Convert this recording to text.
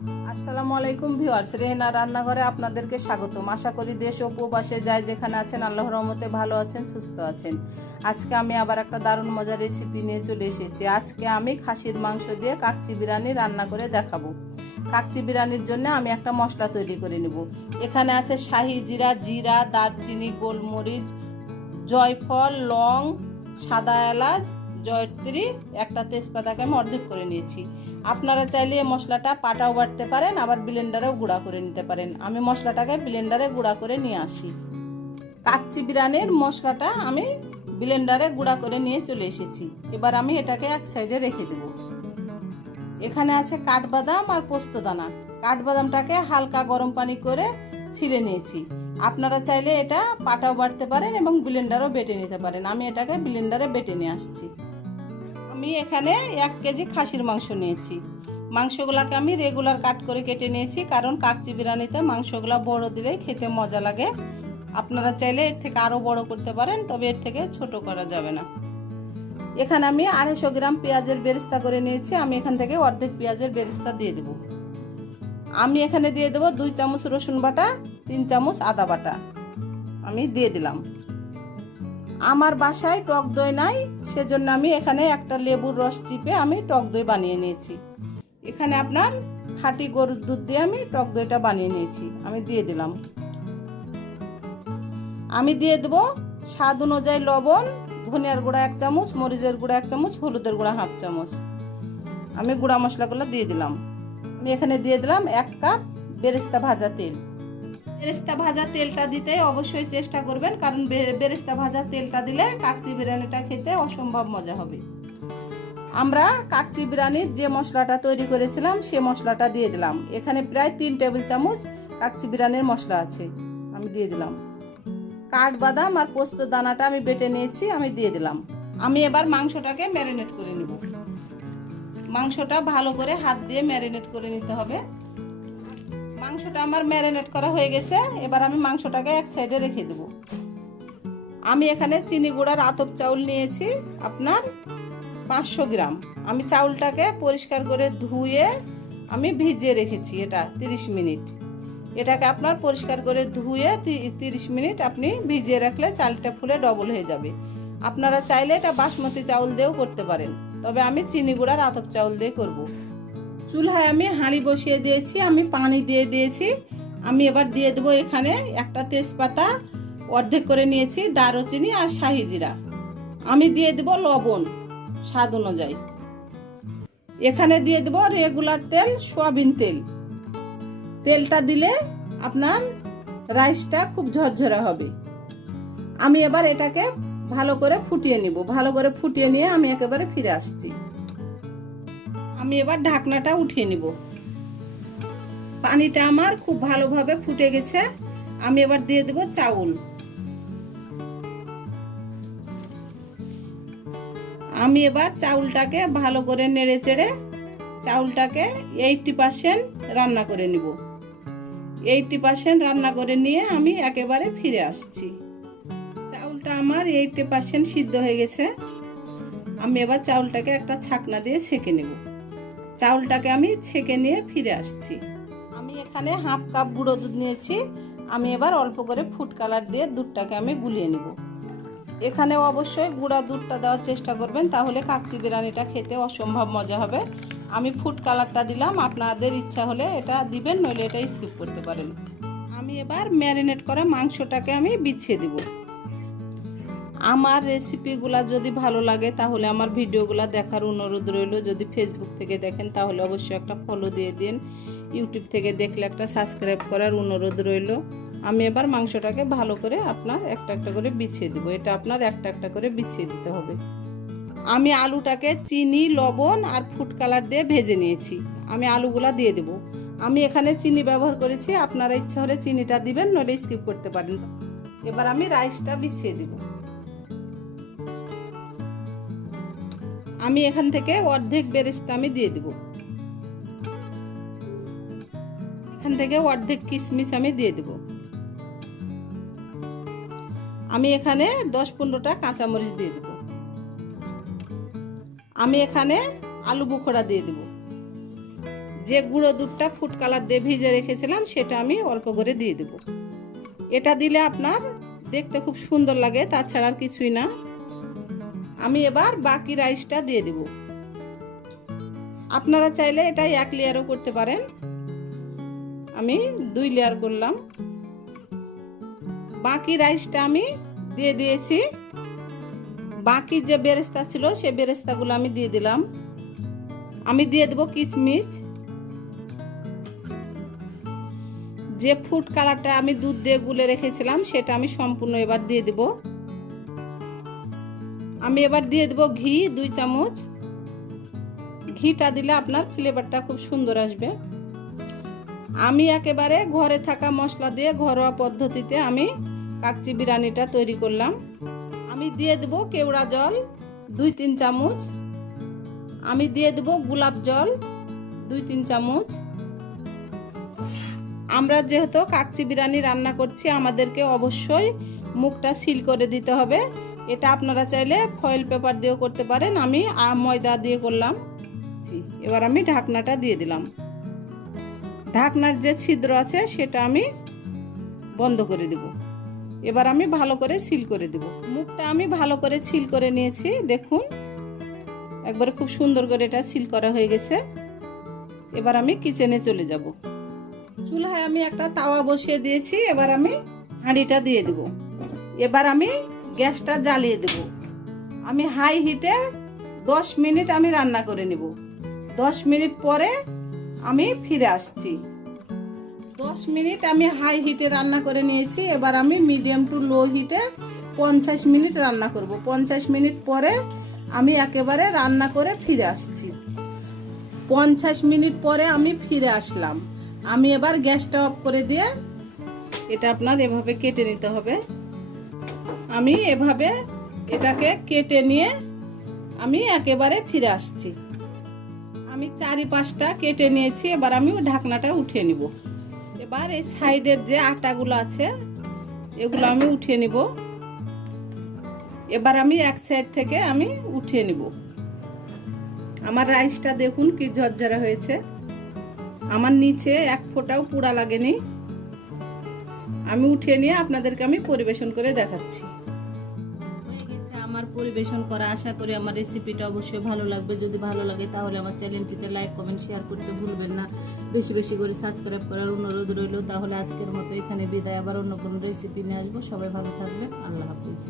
আসসালামু আলাইকুম ভিউয়ার্স, রেহেনা রান্নাঘরে আপনাদেরকে স্বাগতম। আশা করি দেশ ও প্রবাসে যায় যেখানে আছেন আল্লাহর রহমতে ভালো আছেন, সুস্থ আছেন। আজকে আমি আবার একটা দারুণ মজার রেসিপি নিয়ে চলে এসেছি। আজকে আমি খাসির মাংস দিয়ে কাচ্চি বিরিয়ানি রান্না করে দেখাবো। কাচ্চি বিরিয়ানির জন্য আমি একটা মশলা তৈরি করে নেব। এখানে আছে শাহি জিরা, জিরা, দারচিনি, গোলমরিচ, জয়ফল, লং, সাদা এলাচ, জয়ত্রী, একটা তেজপাতাকে আমি অর্ধেক করে নিয়েছি। আপনারা চাইলে এই মশলাটা পাটাও বাটতে পারেন, আবার ব্লেন্ডারেও গুঁড়া করে নিতে পারেন। আমি মশলাটাকে ব্লেন্ডারে গুঁড়া করে নিয়ে আসি। কাচ্চি বিরিয়ানির মশলাটা আমি ব্লেন্ডারে গুঁড়া করে নিয়ে চলে এসেছি। এবার আমি এটাকে এক সাইডে রেখে দেব। এখানে আছে কাঠবাদাম আর পোস্তদানা। কাঠবাদামটাকে হালকা গরম পানি করে ছিলে নিয়েছি। আপনারা চাইলে এটা পাটাও বাটতে পারেন এবং ব্লেন্ডারও বেটে নিতে পারেন। আমি এটাকে ব্লেন্ডারে বেটে নিয়ে আসছি। আমি এখানে 1 কেজি খাসির মাংস নিয়েছি। মাংসগুলোকে আমি রেগুলার কাট করে কেটে নিয়েছি, কারণ কাচ্চি বিরিয়ানিতে মাংসগুলো বড় দিলেই খেতে মজা লাগে। আপনারা চাইলে এর থেকে আরও বড় করতে পারেন, তবে এর থেকে ছোট করা যাবে না। এখানে আমি 250 গ্রাম পেঁয়াজের বেরেস্তা করে নিয়েছি। আমি এখান থেকে অর্ধেক পেঁয়াজের বেরেস্তা দিয়ে দেব। আমি এখানে দিয়ে দেব 2 চামচ রসুন বাটা, 3 চামচ আদা বাটা আমি দিয়ে দিলাম। আমার বাসায় টক দই নাই, সেজন্য আমি এখানে একটা লেবুর রস চিপে আমি টক দই বানিয়ে নিয়েছি। এখানে আপনার খাঁটি গরুর দুধ দিয়ে আমি টক দইটা বানিয়ে নিয়েছি। আমি দিয়ে দিলাম। আমি দিয়ে দেব স্বাদ অনুযায়ী লবণ, ধনিয়ার গুঁড়া 1 চামচ, মরিচের গুঁড়া 1 চামচ, হলুদের গুঁড়া 1/2 চামচ। আমি গুঁড়া মশলাগুলো দিয়ে দিলাম। আমি এখানে দিয়ে দিলাম 1 কাপ বেরেস্তা ভাজা তেল। বেরেস্তা ভাজা তেলটা দিতে অবশ্যই চেষ্টা করবেন, কারণ বেরেস্তা ভাজা তেলটা দিলে কাচ্চি বিরিয়ানিটা খেতে অসম্ভব মজা হবে। আমরা কাচ্চি বিরিয়ানির যে মশলাটা তৈরি করেছিলাম সে মশলাটা দিয়ে দিলাম। এখানে প্রায় 3 টেবিল চামচ কাচ্চি বিরিয়ানির মশলা আছে, আমি দিয়ে দিলাম। কাঠবাদাম আর পোস্ত দানাটা আমি বেটে নিয়েছি, আমি দিয়ে দিলাম। আমি এবার মাংসটাকে ম্যারিনেট করে নেব। মাংসটা ভালো করে হাত দিয়ে ম্যারিনেট করে নিতে হবে। মাংসটা আমার ম্যারিনেট করা হয়ে গেছে। এবার আমি মাংসটাকে এক সাইডে রেখে দেব। আমি এখানে চিনি গুঁড়ার আতপ চাউল নিয়েছি আপনার 500 গ্রাম। আমি চাউলটাকে পরিষ্কার করে ধুয়ে আমি ভিজিয়ে রেখেছি এটা 30 মিনিট। এটাকে আপনার পরিষ্কার করে ধুয়ে 30 মিনিট আপনি ভিজিয়ে রাখলে চালটা ফুলে ডবল হয়ে যাবে। আপনারা চাইলে এটা বাসমতি চাউল দিয়েও করতে পারেন, তবে আমি চিনি গুঁড়ার আতপ চাউল দিয়ে করব। চুলায় আমি হাঁড়ি বসিয়ে দিয়েছি, আমি পানি দিয়ে দিয়েছি। আমি এবার দিয়ে দেবো এখানে একটা তেজপাতা অর্ধেক করে নিয়েছি, দারুচিনি আর শাহি জিরা। আমি দিয়ে দেবো লবণ স্বাদ অনুযায়ী। এখানে দিয়ে দেবো রেগুলার তেল, সয়াবিন তেল। তেলটা দিলে আপনার রাইসটা খুব ঝরঝরা হবে। আমি এবার এটাকে ভালো করে ফুটিয়ে নিব। ভালো করে ফুটিয়ে নিয়ে আমি একেবারে ফিরে আসছি। আমি এবার ঢাকনাটা উঠিয়ে নিব। পানিটা আমার খুব ভালোভাবে ফুটে গেছে। আমি এবার দিয়ে দেব চাউল। আমি এবার চাউলটাকে ভালো করে নেড়ে চেড়ে চাউলটাকে 80% রান্না করে নিব। 80% রান্না করে নিয়ে আমি একেবারে ফিরে আসছি। চাউলটা আমার 80% সিদ্ধ হয়ে গেছে। আমি এবার চাউলটাকে একটা ছাকনা দিয়ে ছেঁকে নেব। চাউলটাকে আমি ছেঁকে নিয়ে ফিরে আসছি। আমি এখানে 1/2 কাপ গুঁড়ো দুধ নিয়েছি। আমি এবার অল্প করে ফুড কালার দিয়ে দুধটাকে আমি গুলিয়ে নেব। এখানে অবশ্যই গুঁড়া দুধটা দেওয়ার চেষ্টা করবেন, তাহলে কাচ্চি বিরিয়ানিটা খেতে অসম্ভব মজা হবে। আমি ফুড কালারটা দিলাম, আপনাদের ইচ্ছা হলে এটা দিবেন, নইলে এটা স্কিপ করতে পারেন। আমি এবার ম্যারিনেট করা মাংসটাকে আমি বিছিয়ে দেব। আমার রেসিপিগুলো যদি ভালো লাগে তাহলে আমার ভিডিওগুলো দেখার অনুরোধ রইল। যদি ফেসবুক থেকে দেখেন তাহলে অবশ্যই একটা ফলো দিয়ে দিন। ইউটিউব থেকে দেখলে একটা সাবস্ক্রাইব করার অনুরোধ রইল। আমি এবার মাংসটাকে ভালো করে আপনার একটা একটা করে বিছিয়ে দেব। এটা আপনার একটা একটা করে বিছিয়ে দিতে হবে। আমি আলুটাকে চিনি, লবণ আর ফুড কালার দিয়ে ভেজে নিয়েছি। আমি আলুগুলা দিয়ে দেব। আমি এখানে চিনি ব্যবহার করেছি, আপনারা ইচ্ছা হলে চিনিটা দিবেন, নইলে স্কিপ করতে পারেন। এবার আমি রাইসটা বিছিয়ে দেব। আমি এখান থেকে অর্ধেক বেরেস্তা আমি দিয়ে দেব। এখান থেকে অর্ধেক কিশমিশ আমি দিয়ে দেব। আমি এখানে 10-15টা কাঁচামরিচ দিয়ে দেব। আমি এখানে আলু বোখরা দিয়ে দেব। যে গুঁড়ো দুধটা ফুড কালার দিয়ে ভিজে রেখেছিলাম সেটা আমি অল্প করে দিয়ে দেব। এটা দিলে আপনার দেখতে খুব সুন্দর লাগে, তাছাড়া আর কিছুই না। আমি এবার বাকি রাইসটা দিয়ে দেব। আপনারা চাইলে এটা 1 লেয়ারও করতে পারেন, আমি 2 লেয়ার করলাম। বাকি রাইসটা আমি দিয়ে দিয়েছি। বাকি যে বেরেস্তা ছিল সেই বেরেস্তাগুলো আমি দিয়ে দিলাম। আমি দিয়ে দেব কিশমিশ। যে ফুড কালারটা আমি দুধ দিয়ে গুলে রেখেছিলাম সেটা আমি সম্পূর্ণ এবার দিয়ে দেব। আমি এবার দিয়ে দেব ঘি 2 চামচ। ঘিটা দিলে আপনার ফ্লেভারটা খুব সুন্দর আসবে। আমি একেবারে ঘরে থাকা মশলা দিয়ে ঘরোয়া পদ্ধতিতে আমি কাচ্চি বিরিয়ানিটা তৈরি করলাম। আমি দিয়ে দেব কেওড়া জল 2-3 চামচ। আমি দিয়ে দেব গোলাপ জল 2-3 চামচ। আমরা যেহেতু কাচ্চি বিরিয়ানি রান্না করছি, আমাদেরকে অবশ্যই মুখটা সিল করে দিতে হবে। এটা আপনারা চাইলে ফয়েল পেপার দিয়েও করতে পারেন, আমি ময়দা দিয়ে করলাম। এবার আমি ঢাকনাটা দিয়ে দিলাম। ঢাকনার যে ছিদ্র আছে সেটা আমি বন্ধ করে দেব। এবার আমি ভালো করে সিল করে দেব। মুখটা আমি ভালো করে সিল করে নিয়েছি, দেখুন একবারে খুব সুন্দর করে এটা সিল করা হয়ে গেছে। এবার আমি কিচেনে চলে যাব। চুলায় আমি একটা তাওয়া বসিয়ে দিয়েছি, এবার আমি হাঁড়িটা দিয়ে দেব। এবার আমি গ্যাসটা জ্বালিয়ে দেব। আমি হাই হিটে 10 মিনিট আমি রান্না করে নেব। 10 মিনিট পরে আমি ফিরে আসছি। 10 মিনিট আমি হাই হিটে রান্না করে নিয়েছি। এবার আমি মিডিয়াম টু লো হিটে 50 মিনিট রান্না করব। 50 মিনিট পরে আমি একেবারে রান্না করে ফিরে আসছি। 50 মিনিট পরে আমি ফিরে আসলাম। আমি এবার গ্যাসটা অফ করে দিয়ে এটা আপনার এভাবে কেটে নিতে হবে। আমি এভাবে এটাকে কেটে নিয়ে আমি একেবারে ফিরে আসছি। আমি 4-5টা কেটে নিয়েছি। এবার আমি ঢাকনাটা উঠিয়ে নিব। এবার এই সাইডের যে আটাগুলো আছে এগুলো আমি উঠিয়ে নিব। এবার আমি এক সাইড থেকে আমি উঠিয়ে নিব। আমার রাইসটা দেখুন কি ঝরঝরা হয়েছে, আমার নিচে এক ফোঁটাও পোড়া লাগেনি। আমি উঠিয়ে নিয়ে আপনাদেরকে আমি পরিবেশন করে দেখাচ্ছি। হয়ে গেছে আমার পরিবেশন করা। আশা করি আমার রেসিপিটা অবশ্যই ভালো লাগবে। যদি ভালো লাগে তাহলে আমার চ্যানেলটিতে লাইক কমেন্ট শেয়ার করতে ভুলবেন না। বেশি বেশি করে সাবস্ক্রাইব করার অনুরোধ রইল। তাহলে আজকের মতো এখানে বিদায়। আবার অন্য কোনো রেসিপি নিয়ে আসবো। সবাই ভালো থাকবেন। আল্লাহ হাফেজ।